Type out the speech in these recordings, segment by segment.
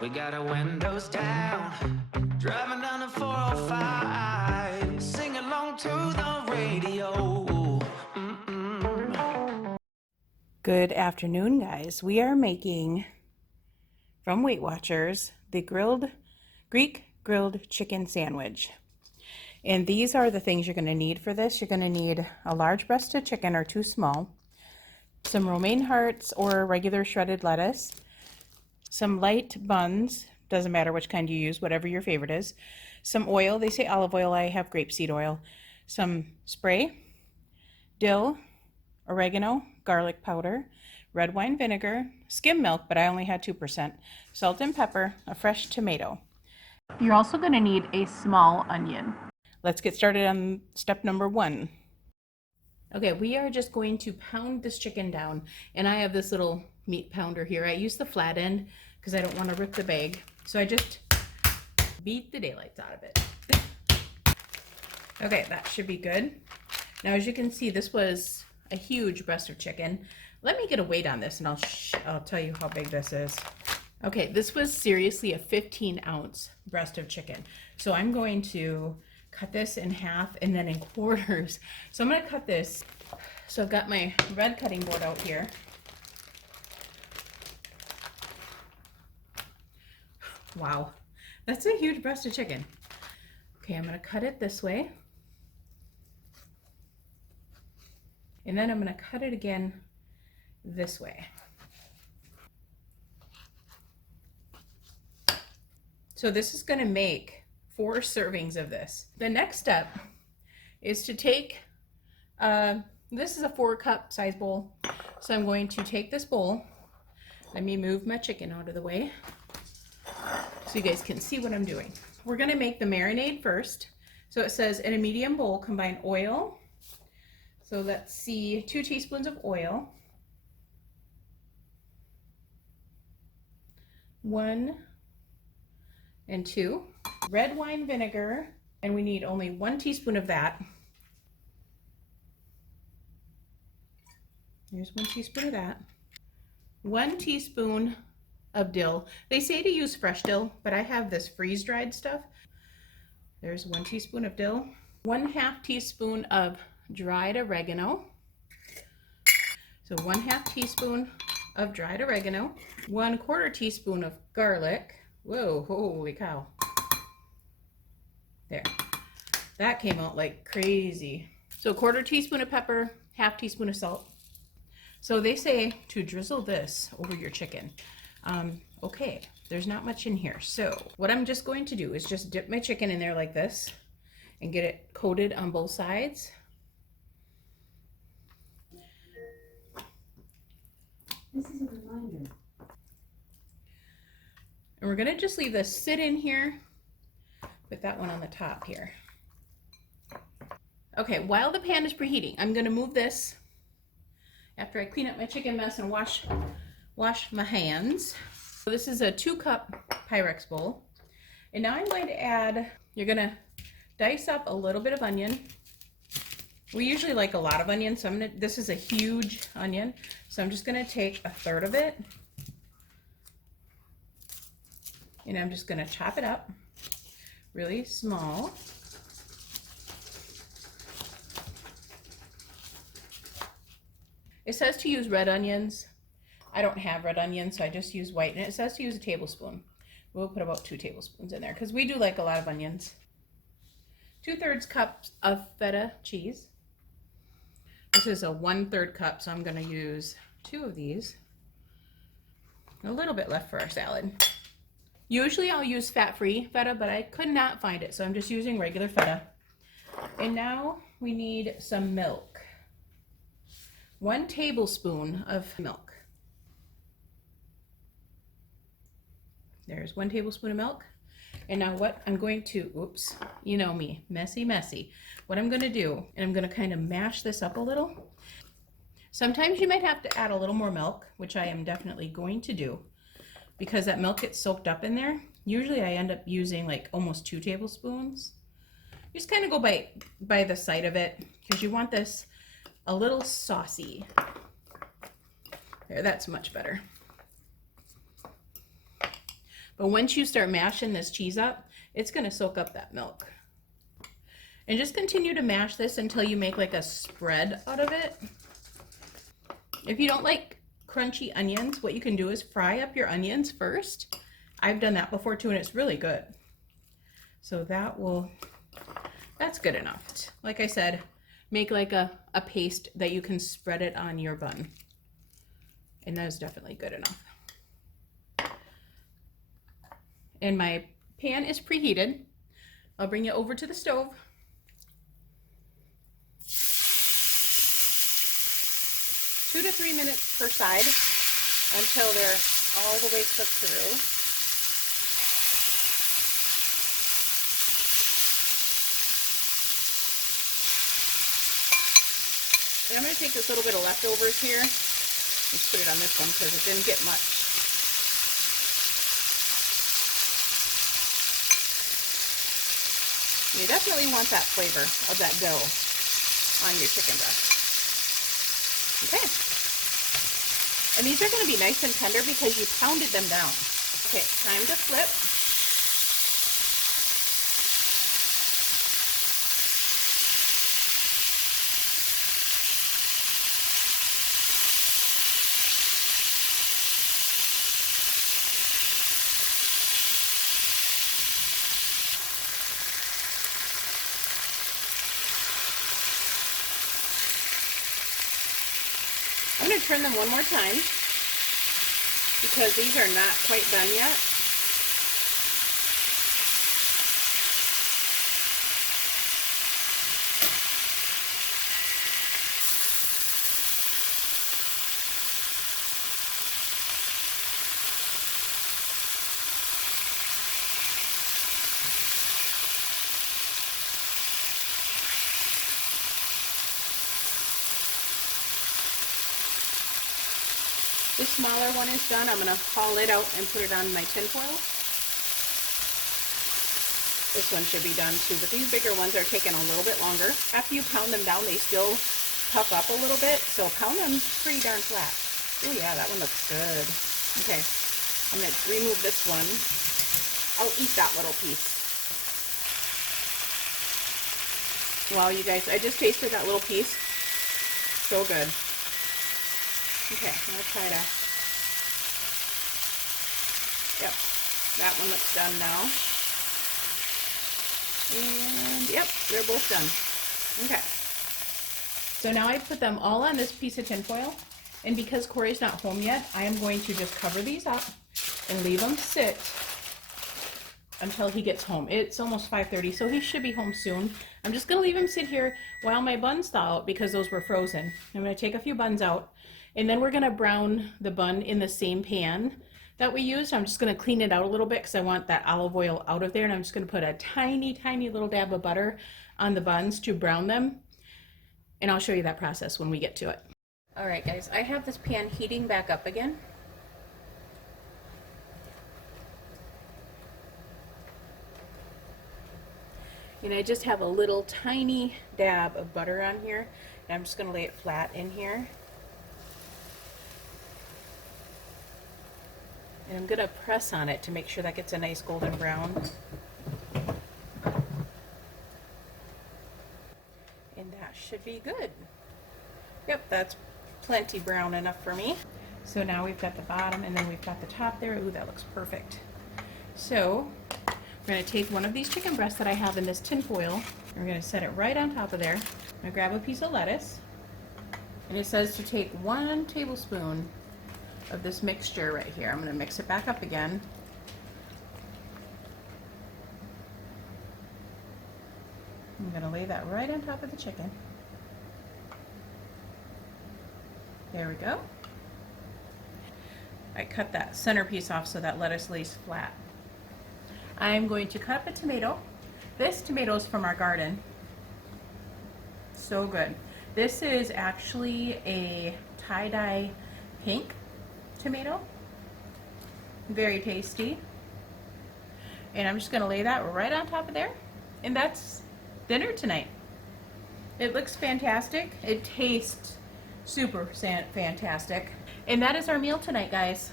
We got our windows down, driving down the 405, sing along to the radio. Good afternoon, guys. We are making, from Weight Watchers, the Greek grilled chicken sandwich. And these are the things you're going to need for this. You're going to need a large breast of chicken or two small, some romaine hearts or regular shredded lettuce, some light buns, doesn't matter which kind you use, whatever your favorite is, some oil, they say olive oil, I have grapeseed oil, some spray, dill, oregano, garlic powder, red wine vinegar, skim milk, but I only had 2%, salt and pepper, a fresh tomato. You're also going to need a small onion. Let's get started on step number 1. Okay, we are just going to pound this chicken down, and I have this little meat pounder here. I use the flat end because I don't want to rip the bag, so I just beat the daylights out of it. Okay, that should be good. Now, as you can see, this was a huge breast of chicken. Let me get a weight on this, and I'll tell you how big this is. Okay, this was seriously a 15-ounce breast of chicken. So I'm going to cut this in half and then in quarters. So I'm going to cut this. So I've got my red cutting board out here. Wow, that's a huge breast of chicken. Okay, I'm going to cut it this way. And then I'm going to cut it again this way. So this is going to make 4 servings of this. The next step is to take, this is a 4-cup size bowl. So I'm going to take this bowl. Let me move my chicken out of the way so you guys can see what I'm doing. We're going to make the marinade first. So it says in a medium bowl, combine oil. So let's see, 2 teaspoons of oil. 1 and 2. Red wine vinegar, and we need only 1 teaspoon of that. Here's 1 teaspoon of that. 1 teaspoon of dill. They say to use fresh dill, but I have this freeze-dried stuff. There's 1 teaspoon of dill. 1/2 teaspoon of dried oregano. So 1/2 teaspoon of dried oregano. 1/4 teaspoon of garlic. Whoa, holy cow. There. That came out like crazy. So 1/4 teaspoon of pepper, 1/2 teaspoon of salt. So they say to drizzle this over your chicken. Okay, there's not much in here. So what I'm just going to do is just dip my chicken in there like this and get it coated on both sides. This is a reminder. And we're gonna just leave this sit in here with that one on the top here. Okay, while the pan is preheating, I'm gonna move this after I clean up my chicken mess and wash my hands. So this is a 2-cup Pyrex bowl. And now I'm going to add, you're gonna dice up a little bit of onion. We usually like a lot of onion, so this is a huge onion. So I'm just gonna take 1/3 of it. And I'm just gonna chop it up really small. It says to use red onions. I don't have red onions, so I just use white. And it says to use a tablespoon. We'll put about 2 tablespoons in there because we do like a lot of onions. 2/3 cups of feta cheese. This is a 1/3 cup, so I'm gonna use 2 of these. A little bit left for our salad. Usually I'll use fat-free feta, but I could not find it, so I'm just using regular feta. And now we need some milk. 1 tablespoon of milk. There's 1 tablespoon of milk. And now what I'm going to, oops, you know me, messy. What I'm gonna do, and I'm gonna kind of mash this up a little. Sometimes you might have to add a little more milk, which I am definitely going to do, because that milk gets soaked up in there. Usually I end up using like almost 2 tablespoons. You just kind of go by the side of it, because you want this a little saucy. There, that's much better. But once you start mashing this cheese up, it's gonna soak up that milk. And just continue to mash this until you make like a spread out of it. If you don't like crunchy onions, what you can do is fry up your onions first. I've done that before too, and it's really good. So that's good enough. Like I said, make like a paste that you can spread it on your bun. And that is definitely good enough. And my pan is preheated. I'll bring you over to the stove. 2 to 3 minutes per side until they're all the way cooked through. And I'm going to take this little bit of leftovers here. Let's put it on this one because it didn't get much. You definitely want that flavor of that dough on your chicken breast. Okay. And these are going to be nice and tender because you pounded them down. Okay, time to flip. I'm going to turn them one more time because these are not quite done yet. This smaller one is done. I'm going to haul it out and put it on my tin foil. This one should be done too, but these bigger ones are taking a little bit longer. After you pound them down, they still puff up a little bit, so pound them pretty darn flat. Oh yeah, that one looks good. Okay, I'm going to remove this one. I'll eat that little piece. Wow, you guys, I just tasted that little piece. So good. Okay, I'm going to try to, yep, that one looks done now. And yep, they're both done. Okay. So now I put them all on this piece of tin foil, and because Corey's not home yet, I am going to just cover these up and leave them sit until he gets home. It's almost 5:30, so he should be home soon. I'm just going to leave him sit here while my buns thaw out because those were frozen. I'm going to take a few buns out. And then we're going to brown the bun in the same pan that we used. I'm just going to clean it out a little bit because I want that olive oil out of there. And I'm just going to put a tiny, tiny little dab of butter on the buns to brown them. And I'll show you that process when we get to it. All right, guys, I have this pan heating back up again. And I just have a little tiny dab of butter on here. And I'm just going to lay it flat in here. And I'm going to press on it to make sure that gets a nice golden brown. And that should be good. Yep, that's plenty brown enough for me. So now we've got the bottom and then we've got the top there. Ooh, that looks perfect. So we're going to take one of these chicken breasts that I have in this tin foil. And we're going to set it right on top of there. I'm going to grab a piece of lettuce. And it says to take 1 tablespoon of this mixture right here. I'm going to mix it back up again. I'm going to lay that right on top of the chicken. There we go. I cut that center piece off so that lettuce lays flat. I'm going to cut up a tomato. This tomato is from our garden. So good. This is actually a tie-dye pink tomato. Very tasty. And I'm just going to lay that right on top of there. And that's dinner tonight. It looks fantastic. It tastes super fantastic. And that is our meal tonight, guys.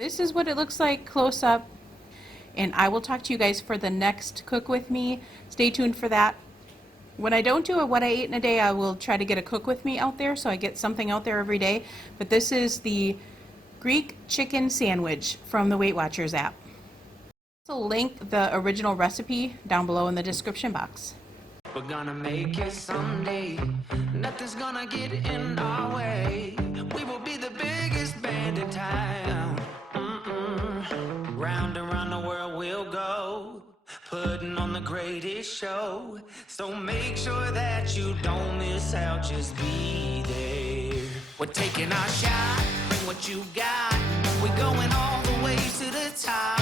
This is what it looks like close up, and I will talk to you guys for the next Cook With Me. Stay tuned for that. When I don't do a What I Ate in a Day, I will try to get a Cook With Me out there, so I get something out there every day. But this is the Greek chicken sandwich from the Weight Watchers app. I'll link the original recipe down below in the description box. We're gonna make it someday. Nothing's gonna get in our way. We will be the biggest band in town. Round and round the world we'll go, putting on the greatest show. So make sure that you don't miss out, just be there. We're taking our shot, bring what you got. We're going all the way to the top.